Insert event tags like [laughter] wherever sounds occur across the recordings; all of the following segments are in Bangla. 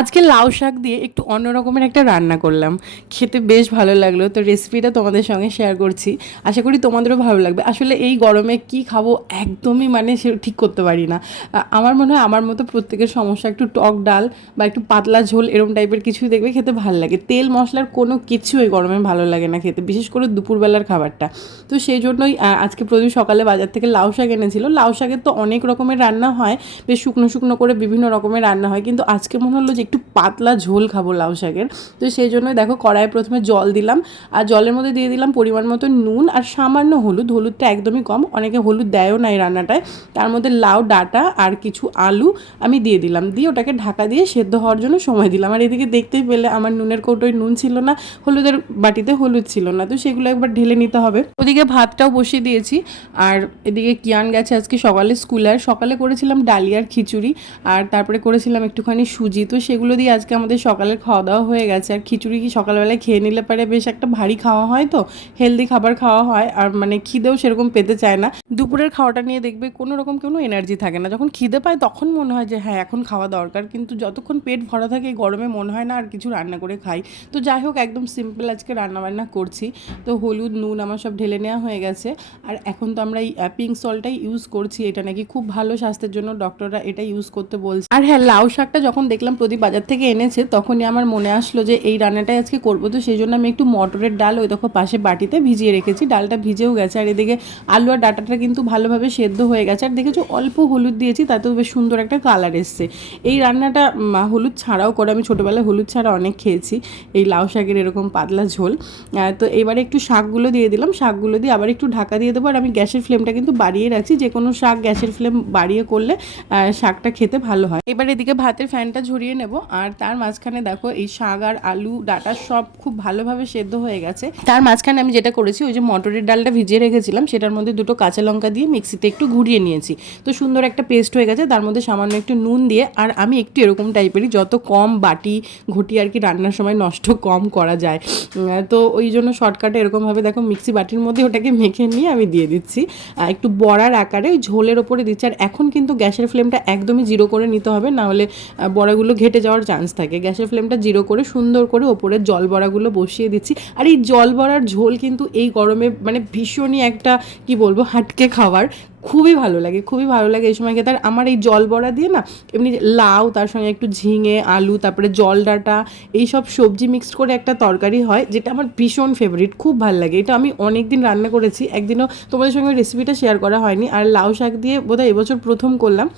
আজকে লাউ শাক দিয়ে একটু অন্য রকমের একটা রান্না করলাম। খেতে বেশ ভালো লাগল। তো রেসিপিটা তোমাদের সঙ্গে শেয়ার করছি। আশা করি তোমাদেরও ভালো লাগবে। আসলে এই গরমে কি খাব একদমই মানে সে ঠিক করতে পারি না। আমার মনে হয় আমার মতো প্রত্যেকের সমস্যা একটু টক ডাল বা একটু পাতলা ঝোল এরম টাইপের কিছুই দেখবে খেতে ভালো লাগে। তেল, মশলার কোনো কিছু এই গরমে ভালো লাগে না খেতে, বিশেষ করে দুপুরবেলার খাবারটা। তো সেই জন্যই আজকে প্রদীপ সকালে বাজার থেকে লাউ শাক এনেছিল। লাউ শাকের তো অনেক রকমের রান্না হয়। বেশ শুকনো শুকনো করে বিভিন্ন রকমের রান্না হয়। কিন্তু আজকে মনে হলো যে একটু পাতলা ঝোল খাব লাউ শাকের। তো সেই জন্যই দেখো কড়াইয়ে প্রথমে জল দিলাম। আর জলের মধ্যে দিয়ে দিলাম পরিমাণ মতো নুন আর সামান্য হলুদ। হলুদটা একদমই কম। অনেকে হলুদ দেয়ও না এই রান্নাটায়। তার মধ্যে লাউ, ডাটা আর কিছু আলু আমি দিয়ে দিলাম। দিয়ে ওটাকে ঢাকা দিয়ে সেদ্ধ হওয়ার জন্য সময় দিলাম। আর এদিকে দেখতেই পেলে আমার নুনের কৌটোয় নুন ছিল না, হলুদের বাটিতে হলুদ ছিল না। তো সেগুলো একবার ঢেলে নিতে হবে। ওদিকে ভাতটাও বসিয়ে দিয়েছি। আর এদিকে কিয়ান গেছে আজকে সকালে স্কুলে। আর সকালে করেছিলাম ডালিয়ার খিচুড়ি। আর তারপরে করেছিলাম একটুখানি সুজি। তো সেগুলো দিয়ে আজকে আমাদের সকালের খাওয়া দাওয়া হয়ে গেছে। আর খিচুড়ি কি সকালবেলায় খেয়ে নিলে পারে? বেশ একটা ভারী খাওয়া হয় তো। হেলদি খাবার খাওয়া হয়। আর মানে খিদেও সেরকম পেতে চায় না। দুপুরের খাওয়াটা নিয়ে দেখবে কোনো রকম কোনো এনার্জি থাকে না। যখন খিদে পায় তখন মনে হয় যে হ্যাঁ এখন খাওয়া দরকার। কিন্তু যতক্ষণ পেট ভরা থাকে এই গরমে মনে হয় না আর কিছু রান্না করে খাই। তো যাই হোক, একদম সিম্পল আজকে রান্না বান্না করছি। তো হলুদ, নুন আমার সব ঢেলে নেওয়া হয়ে গেছে। আর এখন তো আমরা এই পিঙ্ক সলটাই ইউজ করছি। এটা নাকি খুব ভালো স্বাস্থ্যের জন্য। ডক্টররা এটা ইউজ করতে বলছে। আর হ্যাঁ লাউ শাকটা যখন দেখলাম প্রদীপ বাজার থেকে এনেছে, তখনই আমার মনে আসলো যে এই রান্নাটাই আজকে করব। তো সেই জন্য আমি একটু মটরের ডাল ওই দেখো পাশে বাটিতে ভিজিয়ে রেখেছি। ডালটা ভিজেও গেছে আর এদিকে আলু আর ডাটাটা কিন্তু ভালোভাবে সেদ্ধ হয়ে গেছে। আর দেখেছ, অল্প হলুদ দিয়েছি, তাতেও বেশ সুন্দর একটা কালার এসছে। এই রান্নাটা হলুদ ছাড়াও করে, আমি ছোটোবেলায় হলুদ ছাড়া অনেক খেয়েছি। এই লাউ শাকের এরকম পাতলা ঝোল। তো এবারে একটু শাকগুলো দিয়ে দিলাম। শাকগুলো দিয়ে আবার একটু ঢাকা দিয়ে দেবো। আর আমি গ্যাসের ফ্লেমটা কিন্তু বাড়িয়ে রাখছি। যে কোনো শাক গ্যাসের ফ্লেম বাড়িয়ে করলে শাকটা খেতে ভালো হয়। এবার এদিকে ভাতের ফ্যানটা ঝরিয়ে আর তার মাঝখানে দেখো এই শাক আর আলু, ডাটা সব খুব ভালোভাবে সেদ্ধ হয়ে গেছে। তার মাঝখানে আমি যেটা করেছি, ওই যে মটরের ডালটা ভিজিয়ে রেখেছিলাম, সেটার মধ্যে দুটো কাঁচা লঙ্কা দিয়ে মিক্সিতে একটু ঘুরিয়ে নিয়েছি। তো সুন্দর একটা পেস্ট হয়ে গেছে, তার মধ্যে সামান্য একটু নুন দিয়ে। আর আমি একটু এরকম টাইপেরই যত কম বাটি ঘটি আর কি রান্নার সময় নষ্ট কম করা যায়। তো ওই জন্য শর্টকাটে এরকমভাবে দেখো মিক্সি বাটির মধ্যে ওটাকে মেখে নিয়ে আমি দিয়ে দিচ্ছি। একটু বড়ার আকারে ঝোলের ওপরে দিচ্ছি। আর এখন কিন্তু গ্যাসের ফ্লেমটা একদমই জিরো করে নিতে হবে, না হলে বড়াগুলো ঘেটে যাওয়ার চান্স থাকে। গ্যাসের ফ্লেমটা জিরো করে সুন্দর করে ওপরে জল বড়াগুলো বসিয়ে দিচ্ছি। আর এই জল বড়ার ঝোল কিন্তু এই গরমে মানে ভীষণই একটা, কি বলব, হাটকে খাবার খুবই ভালো লাগে, খুবই ভালো লাগে এই সময় খেতে। আর আমার এই জল বড়া দিয়ে না, এমনি লাউ, তার সঙ্গে একটু ঝিঙে, আলু, তারপরে জল ডাঁটা, এইসব সবজি মিক্সড করে একটা তরকারি হয়, যেটা আমার ভীষণ ফেভারিট খুব ভালো লাগে। এটা আমি অনেক দিন রান্না করেছি, একদিনও তোমাদের সঙ্গে রেসিপিটা শেয়ার করা হয়নি। আর লাউ শাক দিয়ে বোধহয় এবছর প্রথম করলাম।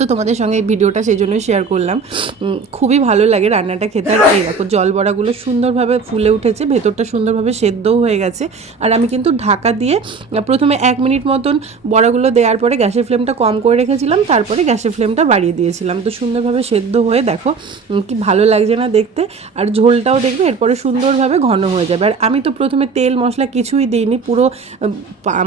তো তোমাদের সঙ্গে এই ভিডিওটা সেই জন্যই শেয়ার করলাম। খুবই ভালো লাগে রান্নাটা খেতে। আর এই দেখো, জল বড়াগুলো সুন্দরভাবে ফুলে উঠেছে, ভেতরটা সুন্দরভাবে সেদ্ধও হয়ে গেছে। আর আমি কিন্তু ঢাকা দিয়ে প্রথমে এক মিনিট মতন বড়াগুলো দেওয়ার পরে গ্যাসের ফ্লেমটা কম করে রেখেছিলাম, তারপরে গ্যাসের ফ্লেমটা বাড়িয়ে দিয়েছিলাম। তো সুন্দরভাবে সেদ্ধ হয়ে দেখো কি ভালো লাগছে না দেখতে। আর ঝোলটাও দেখবে, এরপরে সুন্দরভাবে ঘন হয়ে যাবে। আর আমি তো প্রথমে তেল মশলা কিছুই দিইনি, পুরো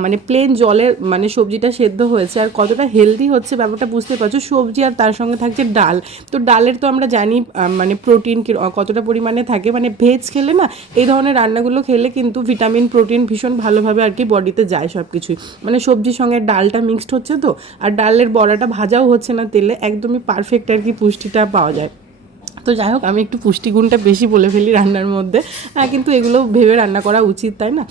মানে প্লেন জলের মানে সবজিটা সেদ্ধ হয়েছে। আর কতটা হেলদি হচ্ছে ব্যাপারটা বুঝতে পারছ? সবজি আর তার সঙ্গে থাকছে ডাল। তো ডালের তো আমরা জানি মানে প্রোটিন কতটা পরিমাণে থাকে। মানে ভেজ খেলে না, এই ধরনের রান্নাগুলো খেলে কিন্তু ভিটামিন প্রোটিন ভীষণ ভালোভাবে আর কি বডিতে যায় সব কিছুই মানে সবজির সঙ্গে ডালটা মিক্সড হচ্ছে তো, আর ডালের বড়াটা ভাজাও হচ্ছে না তেলে, একদমই পারফেক্ট আর কি পুষ্টিটা পাওয়া যায়। তো যাই হোক আমি একটু পুষ্টিগুণটা বেশি বলে ফেলি রান্নার মধ্যে। হ্যাঁ, কিন্তু এগুলো ভেবে রান্না করা উচিত তাই না?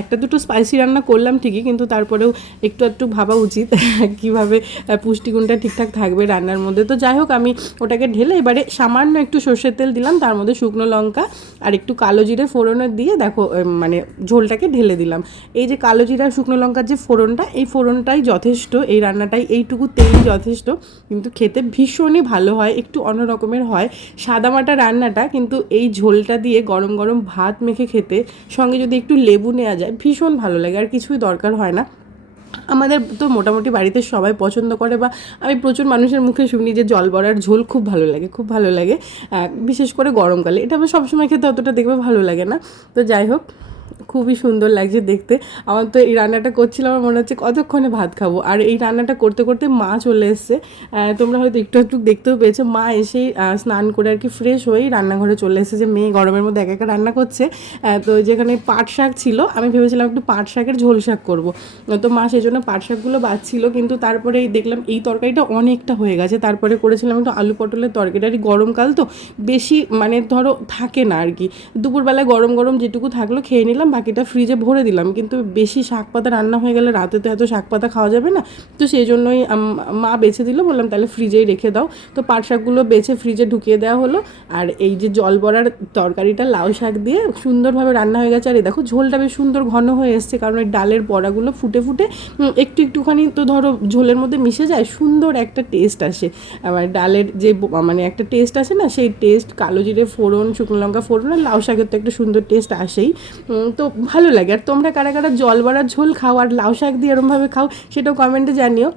একটা দুটো স্পাইসি রান্না করলাম ঠিকই কিন্তু তারপরেও একটু একটু ভাবা উচিত [laughs] কীভাবে পুষ্টিগুণটা ঠিকঠাক থাকবে রান্নার মধ্যে। তো যাই হোক আমি ওটাকে ঢেলে এবারে সামান্য একটু সর্ষের তেল দিলাম তার মধ্যে শুকনো লঙ্কা আর একটু কালো জিরে ফোড়নের দিয়ে দেখো মানে ঝোলটাকে ঢেলে দিলাম। এই যে কালো জিরা শুকনো লঙ্কার যে ফোড়নটা এই ফোড়নটাই যথেষ্ট এই রান্নাটাই এইটুকু তেলই যথেষ্ট কিন্তু খেতে ভীষণই ভালো হয় একটু অন্য রকমের হয়। সাদামাটা রান্নাটা, কিন্তু এই ঝোলটা দিয়ে গরম গরম ভাত মেখে খেতে সঙ্গে যদি একটু লেবু নেওয়া যায়, ভীষণ ভালো লাগে, আর কিছুই দরকার হয় না। আমাদের তো মোটামুটি বাড়িতে সবাই পছন্দ করে বা আমি প্রচুর মানুষের মুখে শুনি যে জল বড়ার ঝোল খুব ভালো লাগে, খুব ভালো লাগে। বিশেষ করে গরমকালে। এটা আমার সবসময় খেতে অতটা দেখবে ভালো লাগে না। তো যাই হোক খুবই সুন্দর লাগছে দেখতে। আমার তো এই রান্নাটা করছিলাম, আমার মনে হচ্ছে কতক্ষণে ভাত খাব। আর এই রান্নাটা করতে করতে মা চলে এসছে। তোমরা হয়তো একটু একটু দেখতেও পেয়েছ, মা এসেই স্নান করে আর কি ফ্রেশ হয়েই রান্নাঘরে চলে এসেছে। যে মেয়ে গরমের মধ্যে একা একা রান্না করছে। তো যেখানে পাট শাক ছিল, আমি ভেবেছিলাম একটু পাট শাকের ঝোল শাক করব। তো মা সেই জন্য পাট শাকগুলো বাছছিল কিন্তু তারপরে দেখলাম এই তরকারিটা অনেকটা হয়ে গেছে। তারপরে করেছিলাম একটু আলু পটলের তরকারিটা আর গরমকাল তো বেশি মানে ধরো থাকে না আর কি। দুপুরবেলায় গরম গরম যেটুকু থাকল খেয়ে নিলাম বাকিটা ফ্রিজে ভরে দিলাম। কিন্তু বেশি শাক পাতা রান্না হয়ে গেলে রাতে তো এত শাক পাতা খাওয়া যাবে না। তো সেই জন্যই মা বেছে দিল বললাম তাহলে ফ্রিজেই রেখে দাও। তো পাট শাকগুলো বেছে ফ্রিজে ঢুকিয়ে দেওয়া হলো। আর এই যে জল বড়ার তরকারিটা লাউ শাক দিয়ে সুন্দরভাবে রান্না হয়ে গেছে। আর দেখো ঝোলটা বেশ সুন্দর ঘন হয়ে এসছে কারণ ওই ডালের বড়াগুলো ফুটে ফুটে একটু একটুখানি তো ধরো ঝোলের মধ্যে মিশে যায় সুন্দর একটা টেস্ট আসে। আবার ডালের যে মানে একটা টেস্ট আসে না সেই টেস্ট কালো জিরে ফোড়ন শুকনো লঙ্কা ফোড়ন আর লাউ শাকের তো একটা সুন্দর টেস্ট আসেই। উম, তো ভালো লাগে। আর তোমরা কারা কারা জল বড়ার ঝোল খাও আর লাউ শাক দিয়ে এরমভাবে খাও, সেটাও কমেন্টে জানিও।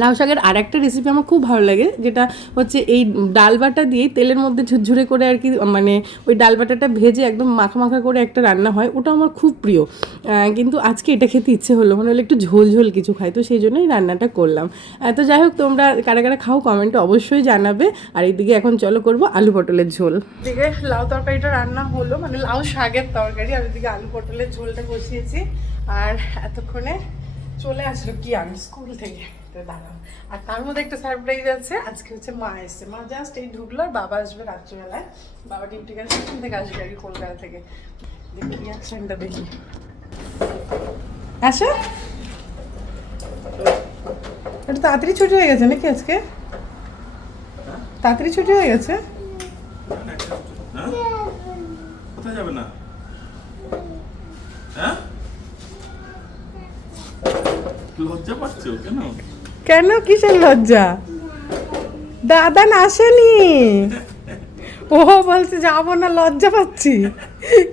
লাউ শাকের আর একটা রেসিপি আমার খুব ভালো লাগে, যেটা হচ্ছে এই ডাল বাটা দিয়ে তেলের মধ্যে ঝুরঝুরে করে আর কি মানে ওই ডাল বাটাটা ভেজে একদম মাখা মাখা করে একটা রান্না হয়, ওটা আমার খুব প্রিয়। কিন্তু আজকে এটা খেতে ইচ্ছে হলো, মনে হলো একটু ঝোল ঝোল কিছু খাই, তো সেই জন্যই রান্নাটা করলাম। তো যাই হোক, তোমরা কারা কারা খাও কমেন্টে অবশ্যই জানাবে, আর এইদিকে এখন চলো করব আলু পটলের ঝোল। এদিকে লাউ তরকারিটা রান্না হলো মানে লাউ শাকের তরকারি, আর এদিকে আলু পটলের ঝোলটা বসিয়েছি, আর এতক্ষণে চলে আসলো কি আমি স্কুল থেকে। দাঁড়াও। আর তার মধ্যে একটা সারপ্রাইজ আছে, আজকে হচ্ছে মা এসছে। মা জাস্ট এই ঢুকলো, আর বাবা আসবে রাত্রিবেলায়। বাবা ডিউটি গেছে এখান থেকে আসবে আর কি কলকাতা থেকে। দেখি রিয়াকশনটা দেখি। আসো। একটু তাড়াতাড়ি ছুটি হয়ে গেছে নাকি আজকে? তাড়াতাড়ি ছুটি হয়ে গেছে? কোথায় যাবে না? হ্যাঁ? লজ্জা পাচ্ছো কেন? কেন কিসের লজ্জা? দাদান আসেনি। ও বলছে যাব না লজ্জা পাচ্ছি।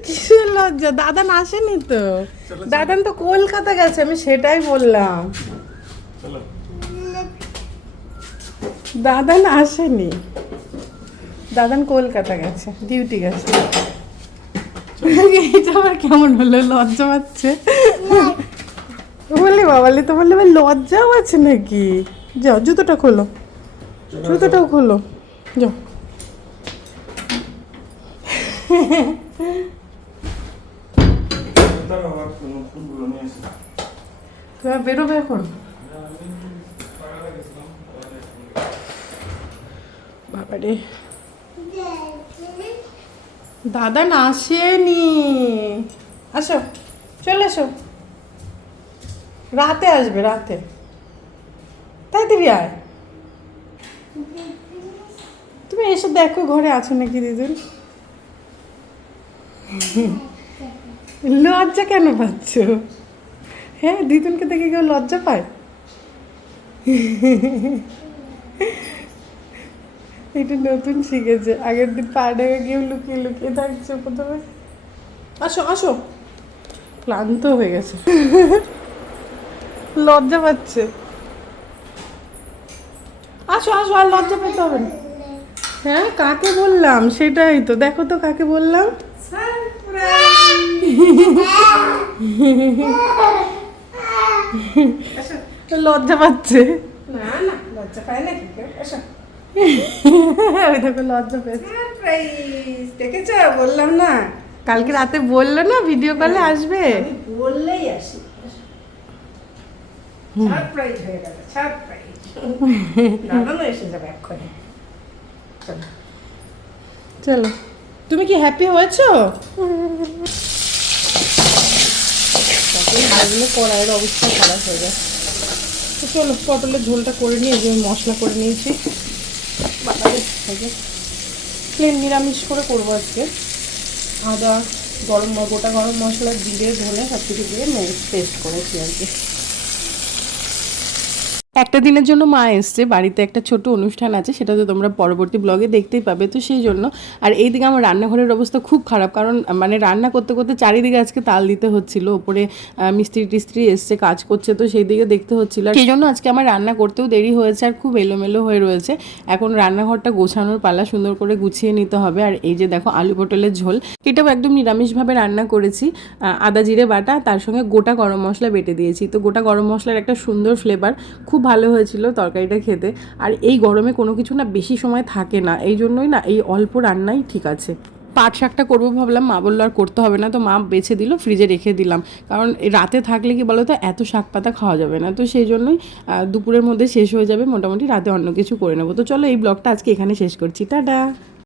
কিসের লজ্জা? দাদান আসেনি তো। দাদান তো কলকাতা গেছে আমি সেটাই বললাম। দাদান আসেনি। দাদান কলকাতা গেছে ডিউটি গেছে। এটা আবার কেমন হলো লজ্জা পাচ্ছে। বললি বাবালি তো বললে ভাই লজ্জাও আছে নাকি? যাও, জুতোটা খোলো। জুতোটাও খোলো। যাও। তুমি বেরোবে এখন। বাবারে। দাদা না আসেনি। আসো, চলে এসো রাতে আসবে, রাতে। তাড়াতাড়ি আয় তুমি এসে দেখো ঘরে আছো নাকি দিদুন লজ্জা কেন পাচ্ছ? হ্যাঁ দিদুনকে দেখে কেউ লজ্জা পায়? এটা নতুন শিখেছে। আগের দিন পা ডেকে গিয়ে লুকিয়ে লুকিয়ে থাকছে প্রথমে। আসো আসো। ক্লান্ত হয়ে গেছে। লজ্জা পাচ্ছে। আসো আসো আর লজ্জা পেতে হবে না। হ্যাঁ কাকে বললাম? সেটাই তো। দেখো তো কাকে বললাম। লজ্জা পাচ্ছে। না না লজ্জা পায় না কি কেউ ওই দেখো লজ্জা পেয়েছে। সারপ্রাইজ দেখেছ? বললাম না। কালকে রাতে বলল না ভিডিও কলে আসবে। বললেই আসি। সারপ্রাইজ হয়ে গেল সারপ্রাইজ দাদানো এসে যাবে এক্ষুনি। চলো। চলো। তুমি কি হ্যাপি হয়েছো? কড়াইয়ের অবস্থা খারাপ হয়ে যায়। তো চলো পটলের ঝোলটা করে নিয়ে যে মশলা করে নিয়েছি। প্লেন নিরামিষ করে করব আজকে। আদা গরম গোটা গরম মশলা জিরে ধনে সব কিছু দিয়ে পেস্ট করেছি আর কি। একটা দিনের জন্য মা এসছে, বাড়িতে একটা ছোট অনুষ্ঠান আছে, সেটা তো তোমরা পরবর্তী ব্লগে দেখতেই পাবে, তো সেই জন্য। আর এইদিকে আমার রান্নাঘরের অবস্থা খুব খারাপ, কারণ মানে রান্না করতে করতে চারিদিকে আজকে তাল দিতে হচ্ছিল, ওপরে মিস্ত্রি টিস্ত্রি এসছে, কাজ করছে, তো সেই দিকে দেখতে হচ্ছিল। আর সেই জন্য আজকে আমার রান্না করতেও দেরি হয়েছে, আর খুব এলোমেলো হয়ে রয়েছে। এখন রান্নাঘরটা গোছানোর পালা সুন্দর করে গুছিয়ে নিতে হবে, আর এই যে দেখো আলু পটলের ঝোল, এটাও একদম নিরামিষভাবে রান্না করেছি। আদা জিরে বাটা, তার সঙ্গে গোটা গরম মশলা বেটে দিয়েছি। তো গোটা গরম মশলার একটা সুন্দর ফ্লেভার খুব ভালো হয়েছিল তরকারিটা খেতে। আর এই গরমে কোনো কিছু না বেশি সময় থাকে না। এই জন্যই না এই অল্প রান্নাই ঠিক আছে। পাট শাকটা করব ভাবলাম, মা বলল আর করতে হবে না। তো মা বেছে দিল, ফ্রিজে রেখে দিলাম। কারণ রাতে থাকলে কি বলো তো এত শাক পাতা খাওয়া যাবে না। তো সেই জন্যই দুপুরের মধ্যে শেষ হয়ে যাবে। মোটামুটি রাতে অন্য কিছু করে নেব। তো চলো এই ব্লগটা আজকে এখানে শেষ করছি। টাটা!